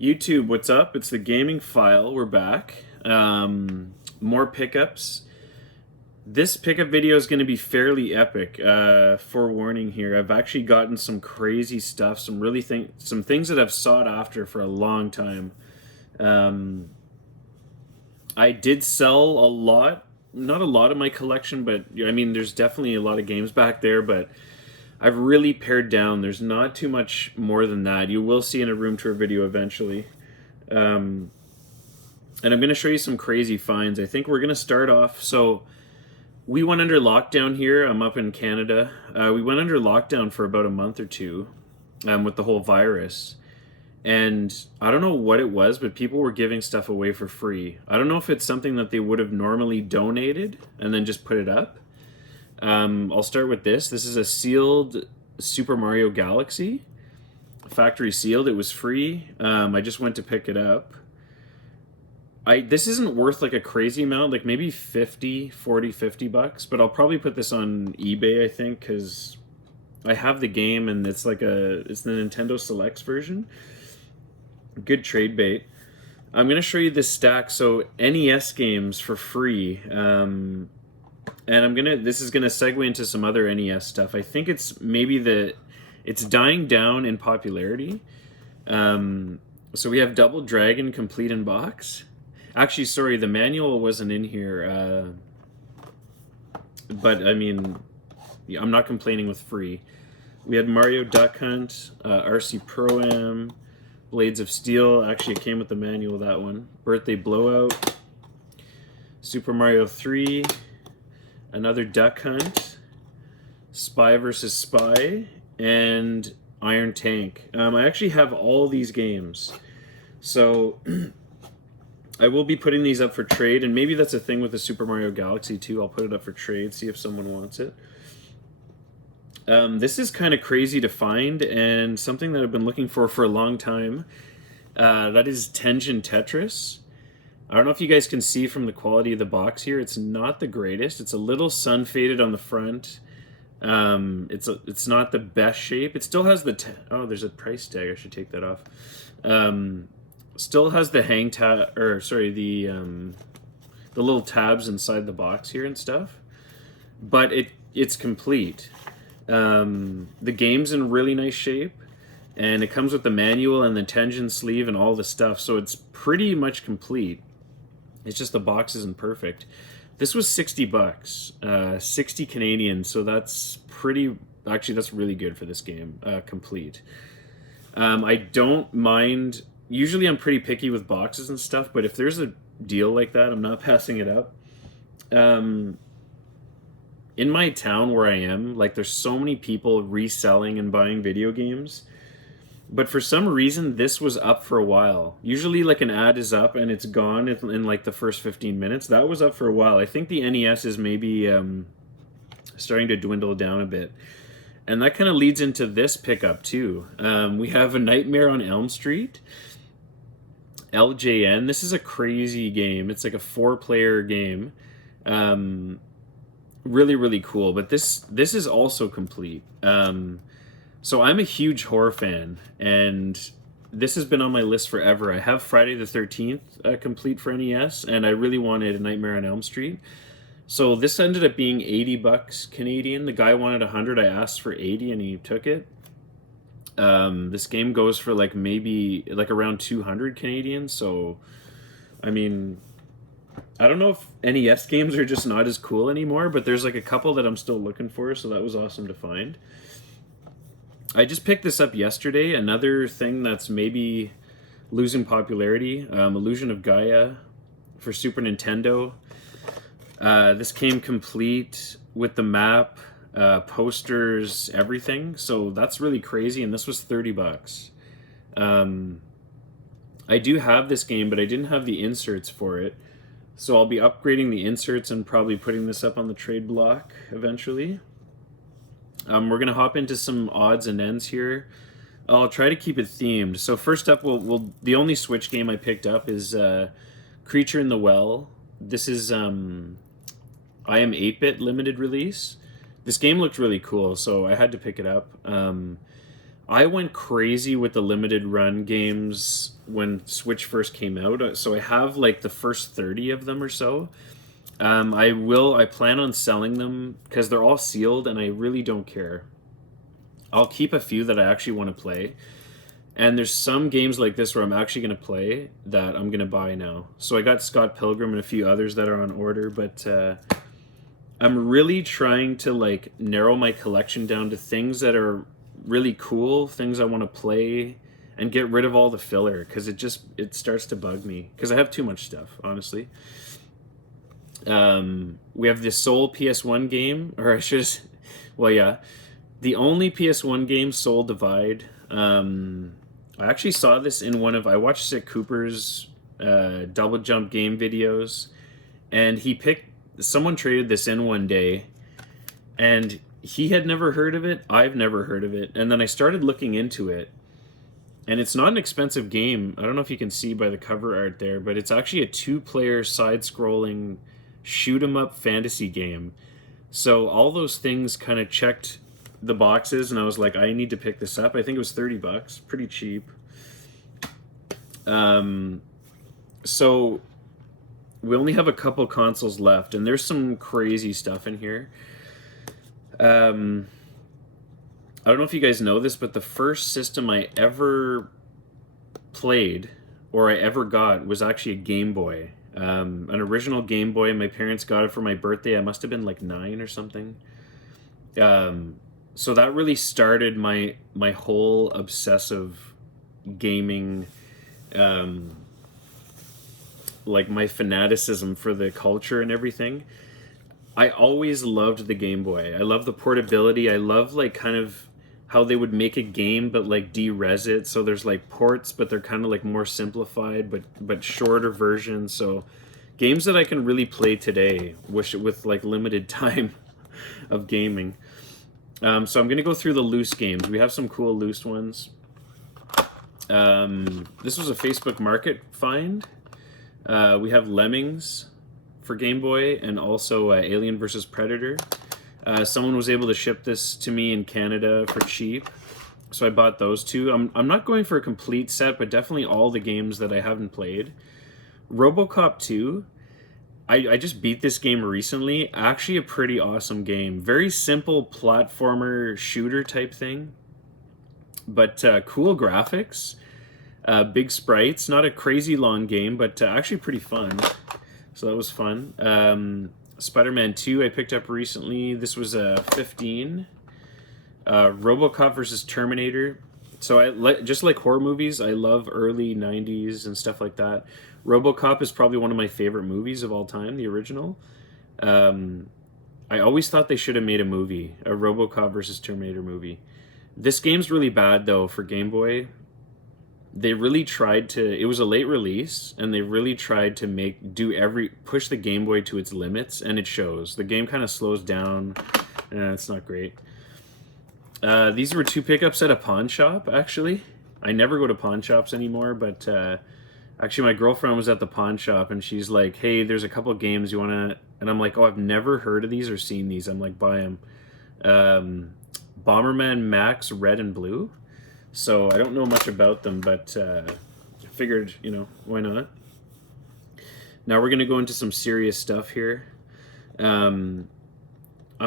YouTube, what's up? It's the Gaming File. We're back. More pickups. This pickup video is going to be fairly epic. Forewarning here, I've actually gotten some crazy stuff, some things that I've sought after for a long time. I did sell a lot, not a lot of my collection, but I mean, there's definitely a lot of games back there, but I've really pared down. There's not too much more than that. You will see in a room tour video eventually. And I'm going to show you some crazy finds. I think we're going to start off. So we went under lockdown here. I'm up in Canada. We went under lockdown for about a month or two with the whole virus. And I don't know what it was, but people were giving stuff away for free. I don't know if it's something that they would have normally donated and then just put it up. I'll start with this. This is a sealed Super Mario Galaxy. Factory sealed. It was free. I just went to pick it up. This isn't worth like a crazy amount, like maybe 50 bucks, but I'll probably put this on eBay, I think, because I have the game and it's the Nintendo Selects version. Good trade bait. I'm going to show you this stack. So NES games for free. And this is gonna segue into some other NES stuff. I think it's dying down in popularity. So we have Double Dragon complete in box. Actually, sorry, the manual wasn't in here. But I mean, yeah, I'm not complaining with free. We had Mario Duck Hunt, RC Pro-Am, Blades of Steel. Actually, it came with the manual, that one. Birthday Blowout, Super Mario 3. Another Duck Hunt, Spy vs. Spy, and Iron Tank. I actually have all these games. So I will be putting these up for trade, and maybe that's a thing with the Super Mario Galaxy too. I'll put it up for trade, see if someone wants it. This is kind of crazy to find, and something that I've been looking for a long time. That is Tengen Tetris. I don't know if you guys can see from the quality of the box here. It's not the greatest. It's a little sun faded on the front. It's not the best shape. It still has oh, there's a price tag. I should take that off. Still has the hang tab, or sorry, the little tabs inside the box here and stuff. But it's complete. The game's in really nice shape, and it comes with the manual and the Tengen sleeve and all the stuff. So it's pretty much complete. It's just the box isn't perfect. This was 60 bucks, 60 Canadian, so that's that's really good for this game, complete. I don't mind, usually I'm pretty picky with boxes and stuff, but if there's a deal like that, I'm not passing it up. In my town where I am, like there's so many people reselling and buying video games. But for some reason, this was up for a while. Usually, like, an ad is up and it's gone in like, the first 15 minutes. That was up for a while. I think the NES is maybe starting to dwindle down a bit. And that kind of leads into this pickup, too. We have A Nightmare on Elm Street. LJN. This is a crazy game. It's like a 4-player game. Really, really cool. But this is also complete. So I'm a huge horror fan, and this has been on my list forever. I have Friday the 13th complete for NES, and I really wanted A Nightmare on Elm Street. So this ended up being 80 bucks Canadian. The guy wanted 100. I asked for 80, and he took it. This game goes for maybe around 200 Canadian. So, I mean, I don't know if NES games are just not as cool anymore, but there's a couple that I'm still looking for, so that was awesome to find. I just picked this up yesterday. Another thing that's maybe losing popularity, Illusion of Gaia for Super Nintendo. This came complete with the map, posters, everything. So that's really crazy, and this was 30 bucks. I do have this game, but I didn't have the inserts for it. So I'll be upgrading the inserts and probably putting this up on the trade block eventually. We're going to hop into some odds and ends here. I'll try to keep it themed. So first up, the only Switch game I picked up is Creature in the Well. This is I Am 8-Bit limited release. This game looked really cool, so I had to pick it up. I went crazy with the limited run games when Switch first came out. So I have like the first 30 of them or so. I plan on selling them because they're all sealed and I really don't care. I'll keep a few that I actually want to play. And there's some games like this where I'm actually going to play that I'm going to buy now. So I got Scott Pilgrim and a few others that are on order, but I'm really trying to like narrow my collection down to things that are really cool, things I want to play, and get rid of all the filler because it starts to bug me because I have too much stuff, honestly. We have the sole PS1 game, or I should, well, yeah, the only PS1 game, Soul Divide. I actually saw this in I watched Sick Cooper's double jump game videos, and someone traded this in one day, and he had never heard of it, I've never heard of it, and then I started looking into it, and it's not an expensive game. I don't know if you can see by the cover art there, but it's actually a 2-player side-scrolling shoot-'em-up fantasy game. So all those things kind of checked the boxes, and I was like, I need to pick this up. I think it was $30, pretty cheap. So we only have a couple consoles left, and there's some crazy stuff in here. I don't know if you guys know this, but the first system I ever played or I ever got was actually a Game Boy. An original Game Boy. My parents got it for my birthday. I must have been like 9 or something. So that really started my whole obsessive gaming, like my fanaticism for the culture and everything. I always loved the Game Boy. I love the portability. I love like kind of how they would make a game but like de-res it. So there's like ports, but they're kind of like more simplified but shorter versions. So games that I can really play today with like limited time of gaming. So I'm going to go through the loose games. We have some cool loose ones. This was a Facebook Market find. We have Lemmings for Game Boy and also Alien vs. Predator. Someone was able to ship this to me in Canada for cheap, so I bought those two. I'm not going for a complete set, but definitely all the games that I haven't played. Robocop 2. I just beat this game recently. Actually a pretty awesome game. Very simple platformer shooter type thing, but cool graphics, big sprites. Not a crazy long game, but actually pretty fun. So that was fun. Spider-Man 2 I picked up recently. This was a 15. Robocop versus Terminator. So just like horror movies, I love early 90s and stuff like that. Robocop is probably one of my favorite movies of all time, the original. I always thought they should have made a Robocop versus Terminator movie. This game's really bad though for Game Boy. They really tried to, it was a late release, and they really tried to push the Game Boy to its limits, and it shows. The game kind of slows down, and it's not great. These were 2 pickups at a pawn shop, actually. I never go to pawn shops anymore, but actually my girlfriend was at the pawn shop, and she's like, hey, there's a couple games you want to, and I'm like, oh, I've never heard of these or seen these. I'm like, buy them. Bomberman Max Red and Blue. So I don't know much about them, but figured, why not? Now we're going to go into some serious stuff here. I'm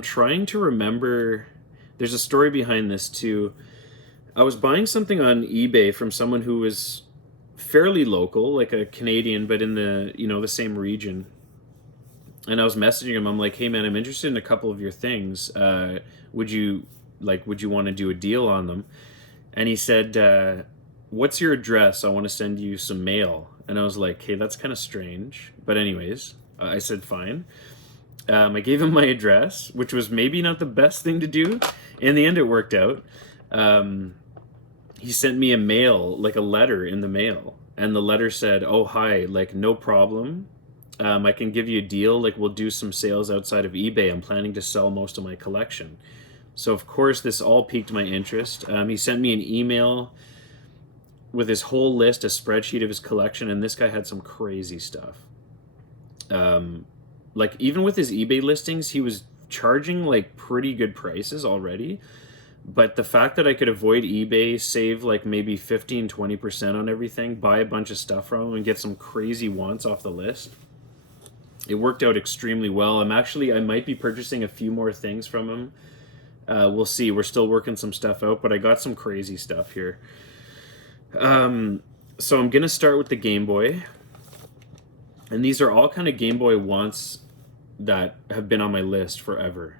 trying to remember. There's a story behind this too. I was buying something on eBay from someone who was fairly local, like a Canadian, but in the same region. And I was messaging him. I'm like, hey man, I'm interested in a couple of your things. Would you want to do a deal on them? And he said, what's your address? I want to send you some mail. And I was like, hey, that's kind of strange. But anyways, I said, fine. I gave him my address, which was maybe not the best thing to do. In the end, it worked out. He sent me a letter in the mail. And the letter said, oh, hi, like, no problem. I can give you a deal. Like, we'll do some sales outside of eBay. I'm planning to sell most of my collection. So, of course, this all piqued my interest. He sent me an email with his whole list, a spreadsheet of his collection, and this guy had some crazy stuff. Like, even with his eBay listings, he was charging, like, pretty good prices already. But the fact that I could avoid eBay, save like maybe 15-20% on everything, buy a bunch of stuff from him, and get some crazy wants off the list, it worked out extremely well. I might be purchasing a few more things from him. We'll see. We're still working some stuff out, but I got some crazy stuff here. So I'm going to start with the Game Boy. And these are all kind of Game Boy wants that have been on my list forever.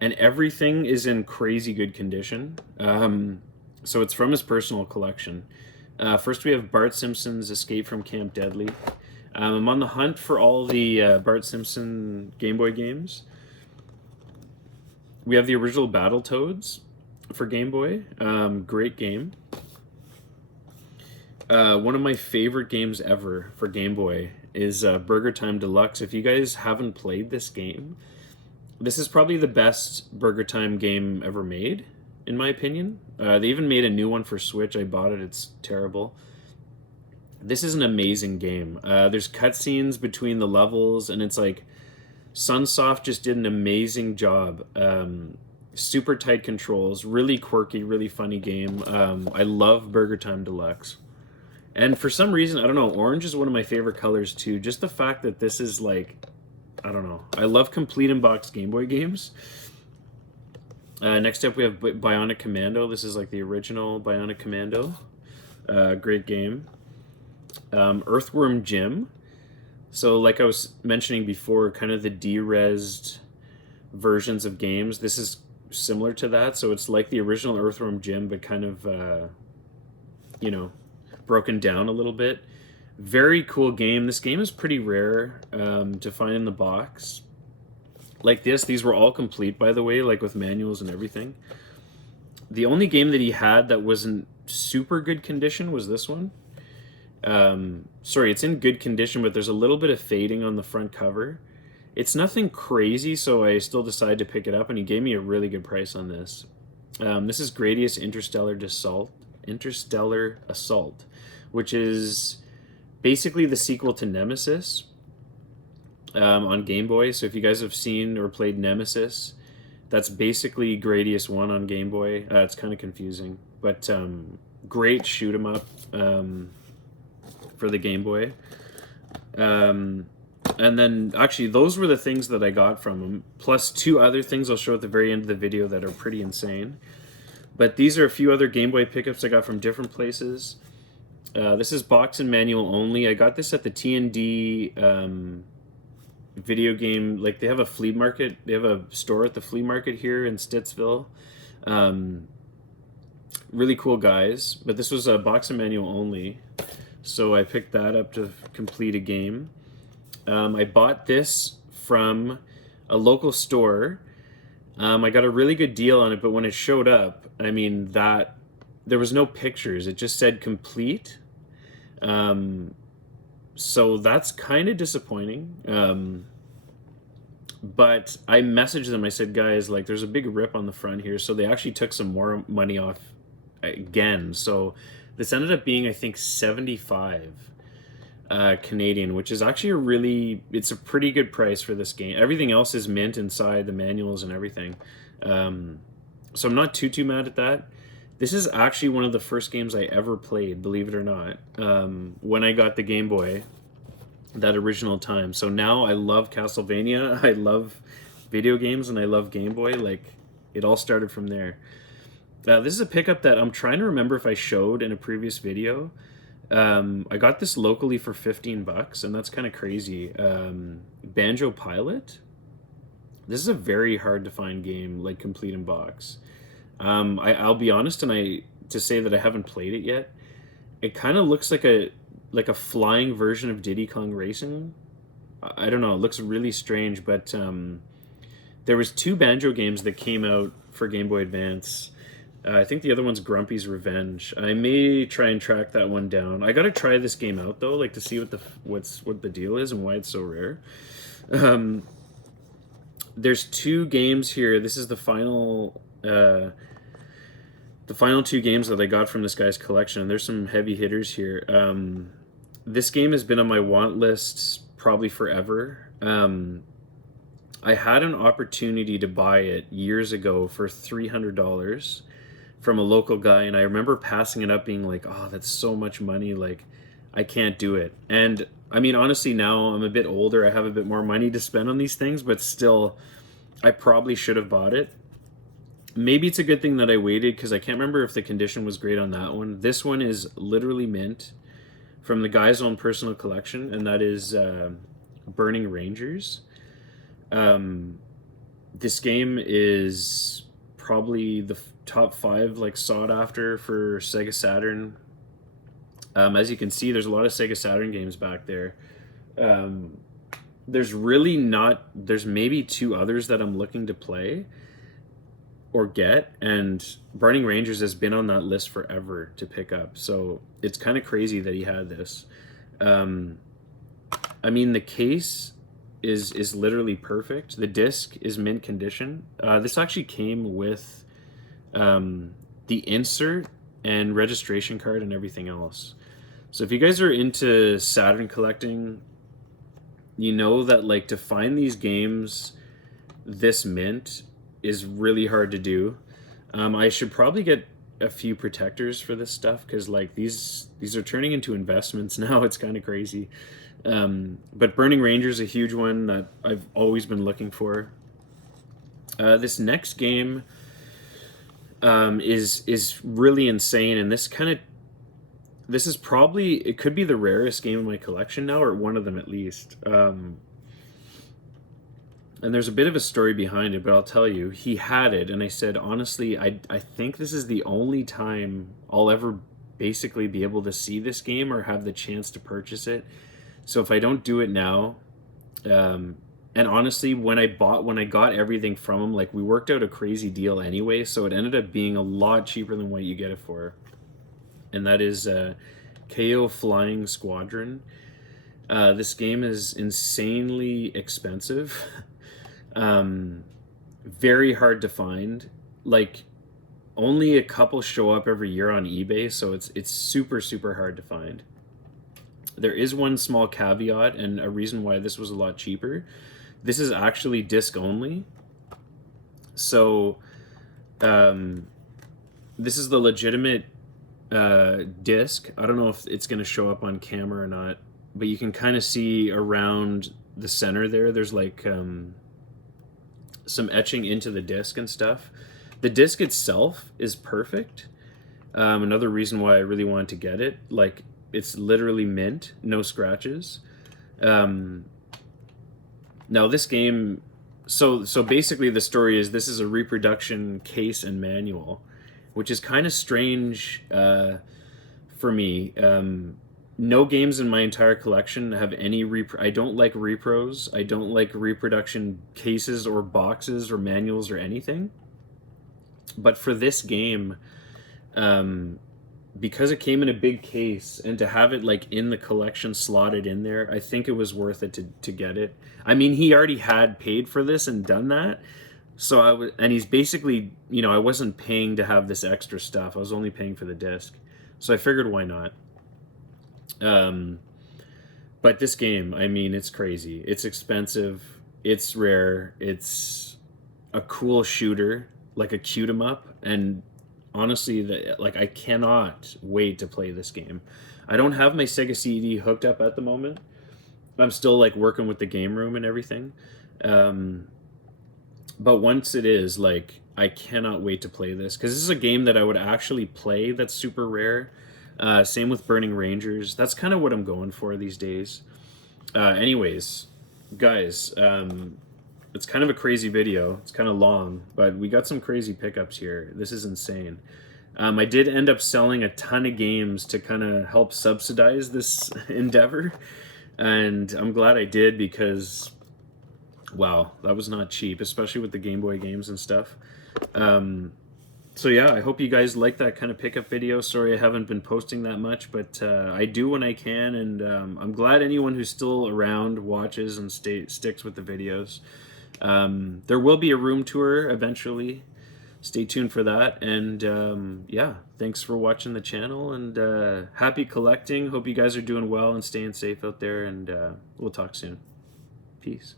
And everything is in crazy good condition. So it's from his personal collection. First we have Bart Simpson's Escape from Camp Deadly. I'm on the hunt for all the Bart Simpson Game Boy games. We have the original Battletoads for Game Boy. Great game. One of my favorite games ever for Game Boy is Burger Time Deluxe. If you guys haven't played this game, this is probably the best Burger Time game ever made, in my opinion. They even made a new one for Switch. I bought it. It's terrible. This is an amazing game. There's cutscenes between the levels, and it's like Sunsoft just did an amazing job. Super tight controls, really quirky, really funny game. I love Burger Time Deluxe. And for some reason, I don't know, orange is one of my favorite colors too. Just the fact that this is like, I don't know. I love complete in-box Game Boy games. Next up we have Bionic Commando. This is like the original Bionic Commando. Great game. Earthworm Jim. So like I was mentioning before, kind of the de-resed versions of games. This is similar to that. So it's like the original Earthworm Jim, but kind of, broken down a little bit. Very cool game. This game is pretty rare to find in the box. Like this, these were all complete, by the way, like with manuals and everything. The only game that he had that wasn't super good condition was this one. Sorry, it's in good condition, but there's a little bit of fading on the front cover. It's nothing crazy, so I still decided to pick it up, and he gave me a really good price on this. This is Gradius Interstellar Assault, which is basically the sequel to Nemesis on Game Boy. So if you guys have seen or played Nemesis, that's basically Gradius 1 on Game Boy. It's kind of confusing, but great shoot 'em up for the Game Boy. And then actually those were the things that I got from him, plus two other things I'll show at the very end of the video that are pretty insane. But these are a few other Game Boy pickups I got from different places. This is box and manual only. I got this at the TND video game. Like they have a flea market. They have a store at the flea market here in Stittsville. Really cool guys. But this was a box and manual only. So I picked that up to complete a game. I bought this from a local store. I got a really good deal on it, but when it showed up, I mean, there was no pictures. It just said complete. So that's kind of disappointing. But I messaged them. I said, guys, like, there's a big rip on the front here. So they actually took some more money off again. So this ended up being, I think, 75 Canadian, which is actually it's a pretty good price for this game. Everything else is mint inside, the manuals and everything. So I'm not too mad at that. This is actually one of the first games I ever played, believe it or not, when I got the Game Boy, that original time. So now I love Castlevania, I love video games, and I love Game Boy. Like, it all started from there. This is a pickup that I'm trying to remember if I showed in a previous video. I got this locally for $15, and that's kind of crazy. Banjo Pilot. This is a very hard to find game, like complete in box. I'll be honest, to say that I haven't played it yet. It kind of looks like a flying version of Diddy Kong Racing. I don't know. It looks really strange, but there was 2 Banjo games that came out for Game Boy Advance. I think the other one's Grumpy's Revenge. I may try and track that one down. I gotta try this game out though, like to see what the deal is and why it's so rare. There's 2 games here. This is the final 2 games that I got from this guy's collection. There's some heavy hitters here. This game has been on my want list probably forever. I had an opportunity to buy it years ago for $300. from a local guy, and I remember passing it up being like, oh, that's so much money, like I can't do it. And I mean, honestly, now I'm a bit older, I have a bit more money to spend on these things, but still, I probably should have bought it. Maybe it's a good thing that I waited, because I can't remember if the condition was great on that one. This one is literally mint from the guy's own personal collection, and that is Burning Rangers. This game is probably the top 5 like sought after for Sega Saturn. As you can see, there's a lot of Sega Saturn games back there. There's really not, there's maybe 2 others that I'm looking to play or get, and Burning Rangers has been on that list forever to pick up, so it's kind of crazy that he had this. I mean, the case is literally perfect. The disc is mint condition. This actually came with the insert and registration card and everything else. So if you guys are into Saturn collecting, you know that like to find these games this mint is really hard to do. I should probably get a few protectors for this stuff, because like these are turning into investments now. It's kind of crazy. But Burning Rangers is a huge one that I've always been looking for. This next game is really insane, and this is probably, it could be the rarest game in my collection now, or one of them at least. And there's a bit of a story behind it, but I'll tell you, he had it, and I said, honestly, I think this is the only time I'll ever basically be able to see this game or have the chance to purchase it. So if I don't do it now, and honestly, when I got everything from him, like we worked out a crazy deal anyway, so it ended up being a lot cheaper than what you get it for. And that is KO Flying Squadron. This game is insanely expensive. Very hard to find. Like, only a couple show up every year on eBay, so it's super, super hard to find. There is one small caveat, and a reason why this was a lot cheaper. This is actually disc only. So, this is the legitimate disc. I don't know if it's going to show up on camera or not, but you can kind of see around the center there, there's like some etching into the disc and stuff. The disc itself is perfect. Another reason why I really wanted to get it, like it's literally mint, no scratches. Now this game, so basically the story is this is a reproduction case and manual, which is kind of strange for me. No games in my entire collection have any I don't like repros. I don't like reproduction cases or boxes or manuals or anything. But for this game, because it came in a big case, and to have it like in the collection slotted in there, I think it was worth it to get it. I mean, he already had paid for this and done that. So and he's basically, you know, I wasn't paying to have this extra stuff. I was only paying for the disc. So I figured, why not? But this game, I mean, it's crazy. It's expensive. It's rare. It's a cool shooter, like a cute 'em up. And honestly, like I cannot wait to play this game. I don't have my Sega CD hooked up at the moment. I'm still like working with the game room and everything. But once it is, like, I cannot wait to play this, because this is a game that I would actually play that's super rare. Same with Burning Rangers. That's kind of what I'm going for these days. Anyways, guys, it's kind of a crazy video. It's kind of long, but we got some crazy pickups here. This is insane. I did end up selling a ton of games to kind of help subsidize this endeavor, and I'm glad I did, because wow, that was not cheap, especially with the Game Boy games and stuff. So yeah, I hope you guys like that kind of pickup video. Sorry I haven't been posting that much, but I do when I can, and I'm glad anyone who's still around watches and sticks with the videos. There will be a room tour eventually. Stay tuned for that, and yeah, thanks for watching the channel, and happy collecting. Hope you guys are doing well and staying safe out there, and we'll talk soon. Peace.